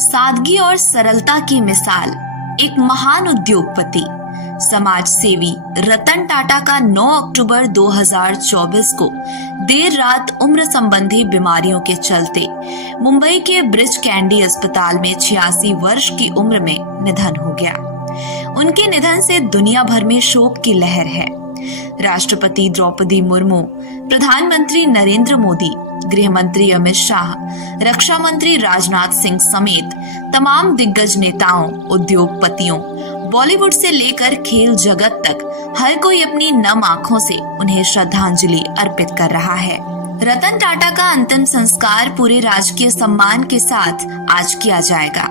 सादगी और सरलता की मिसाल एक महान उद्योगपति समाज सेवी रतन टाटा का 9 अक्टूबर 2024 को देर रात उम्र संबंधी बीमारियों के चलते मुंबई के ब्रिज कैंडी अस्पताल में 86 वर्ष की उम्र में निधन हो गया। उनके निधन से दुनिया भर में शोक की लहर है। राष्ट्रपति द्रौपदी मुर्मू, प्रधानमंत्री नरेंद्र मोदी, गृह मंत्री अमित शाह, रक्षा मंत्री राजनाथ सिंह समेत तमाम दिग्गज नेताओं, उद्योगपतियों, बॉलीवुड से लेकर खेल जगत तक हर कोई अपनी नम आंखों से उन्हें श्रद्धांजलि अर्पित कर रहा है। रतन टाटा का अंतिम संस्कार पूरे राजकीय सम्मान के साथ आज किया जाएगा।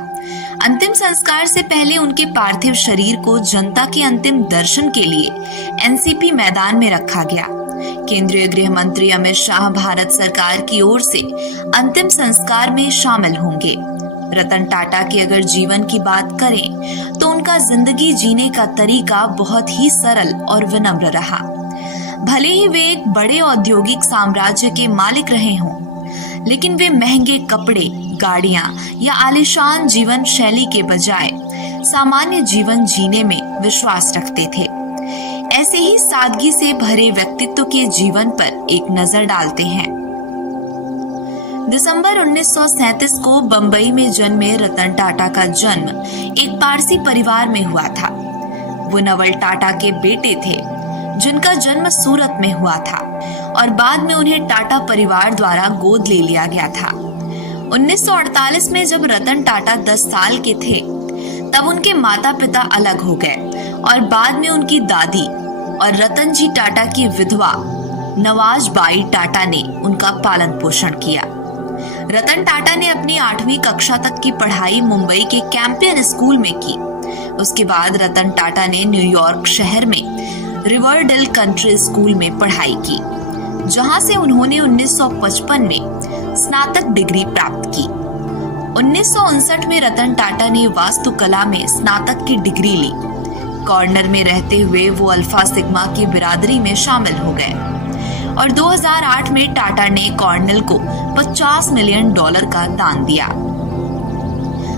अंतिम संस्कार से पहले उनके पार्थिव शरीर को जनता के अंतिम दर्शन के लिए एनसीपी मैदान में रखा गया। केंद्रीय गृह मंत्री अमित शाह भारत सरकार की ओर से अंतिम संस्कार में शामिल होंगे। रतन टाटा के अगर जीवन की बात करें तो उनका जिंदगी जीने का तरीका बहुत ही सरल और विनम्र रहा। भले ही वे एक बड़े औद्योगिक साम्राज्य के मालिक रहे हों, लेकिन वे महंगे कपड़े, गाड़ियां या आलीशान जीवन शैली के बजाय सामान्य जीवन जीने में विश्वास रखते थे। ऐसे ही सादगी से भरे व्यक्तित्व के जीवन पर एक नजर डालते हैं। दिसंबर 1937 को बंबई में जन्मे रतन टाटा का जन्म एक पारसी परिवार में हुआ था। वो नवल टाटा के बेटे थे, जिनका जन्म सूरत में हुआ था और बाद में उन्हें टाटा परिवार द्वारा गोद ले लिया गया था। 1948 में जब रतन टाटा 10 साल के थे, तब उनके माता पिता अलग हो गए और बाद में उनकी दादी और रतन जी टाटा की विधवा नवाज बाई टाटा ने उनका पालन पोषण किया। रतन टाटा ने अपनी 8वीं कक्षा तक की पढ़ाई मुंबई के कैंपियन स्कूल में की। उसके बाद रतन टाटा ने न्यूयॉर्क शहर में रिवरडेल कंट्री स्कूल में पढ़ाई की, जहां से उन्होंने 1955 में स्नातक डिग्री प्राप्त की। 1959 में रतन टाटा ने वास्तुकला में स्नातक की डिग्री ली। कॉर्नर में रहते हुए वो अल्फा सिग्मा की बिरादरी में शामिल हो गए और 2008 में टाटा ने कॉर्नेल को $50 मिलियन का दान दिया,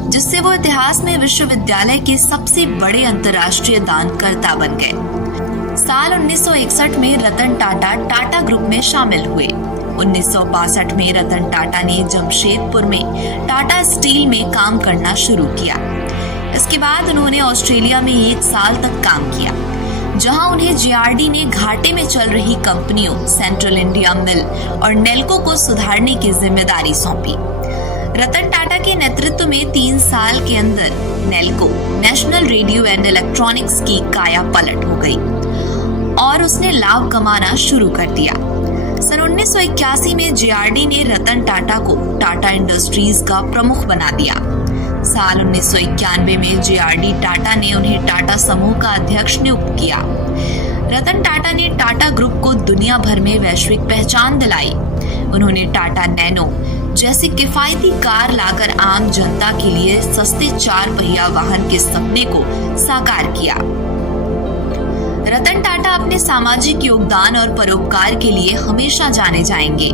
जिससे वो इतिहास में विश्वविद्यालय के सबसे बड़े अंतर्राष्ट्रीय दानकर्ता बन गए। साल 1961 में रतन टाटा टाटा ग्रुप में शामिल हुए। 1962 में रतन टाटा ने जमशेदपुर में टाटा स्टील में काम करना शुरू किया। इसके बाद उन्होंने ऑस्ट्रेलिया में 1 साल तक काम किया, जहां उन्हें जेआरडी ने घाटे में चल रही कंपनियों सेंट्रल इंडिया मिल और नेल्को को सुधारने की जिम्मेदारी सौंपी। रतन टाटा के नेतृत्व में 3 साल के अंदर Nelco national radio and electronics की काया पलट हो गई और उसने लाभ कमाना शुरू कर दिया। सन 1981 में जेआरडी ने रतन टाटा को टाटा इंडस्ट्रीज का प्रमुख बना दिया। साल 1991 में जेआरडी टाटा ने उन्हें टाटा समूह का अध्यक्ष नियुक्त किया। रतन टाटा ने टाटा ग्रुप को दुनिया भर में वैश्विक पहचान दिलाई। उन्होंने टाटा नैनो जैसी किफायती कार लाकर आम जनता के लिए सस्ते 4 पहिया वाहन के सपने को साकार किया। रतन टाटा अपने सामाजिक योगदान और परोपकार के लिए हमेशा जाने जाएंगे।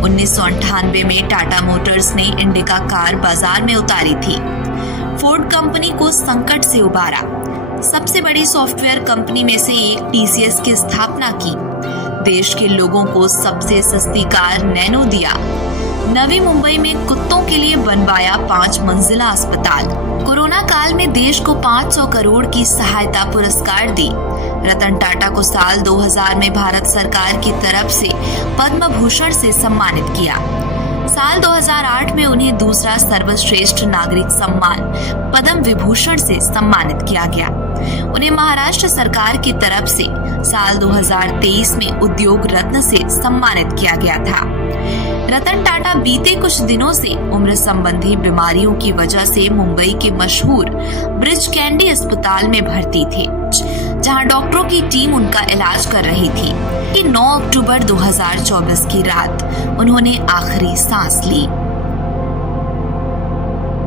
1998 में टाटा मोटर्स ने इंडिका कार बाजार में उतारी थी। फोर्ड कंपनी को संकट से उबारा। सबसे बड़ी सॉफ्टवेयर कंपनी में से एक टीसीएस की स्थापना की। देश के लोगों को सबसे सस्ती कार नैनो दिया। नवी मुंबई में कुत्तों के लिए बनवाया 5 मंजिला अस्पताल। कोरोना काल में देश को 500 करोड़ की सहायता पुरस्कार दी। रतन टाटा को साल 2000 में भारत सरकार की तरफ से पद्म भूषण से सम्मानित किया। साल 2008 में उन्हें दूसरा सर्वश्रेष्ठ नागरिक सम्मान पद्म विभूषण से सम्मानित किया गया। उन्हें महाराष्ट्र सरकार की तरफ से साल 2023 में उद्योग रत्न से सम्मानित किया गया था। रतन टाटा बीते कुछ दिनों से उम्र संबंधी बीमारियों की वजह से मुंबई के मशहूर ब्रिज कैंडी अस्पताल में भर्ती थे, जहां डॉक्टरों की टीम उनका इलाज कर रही थी कि 9 अक्टूबर 2024 की रात उन्होंने आखिरी सांस ली।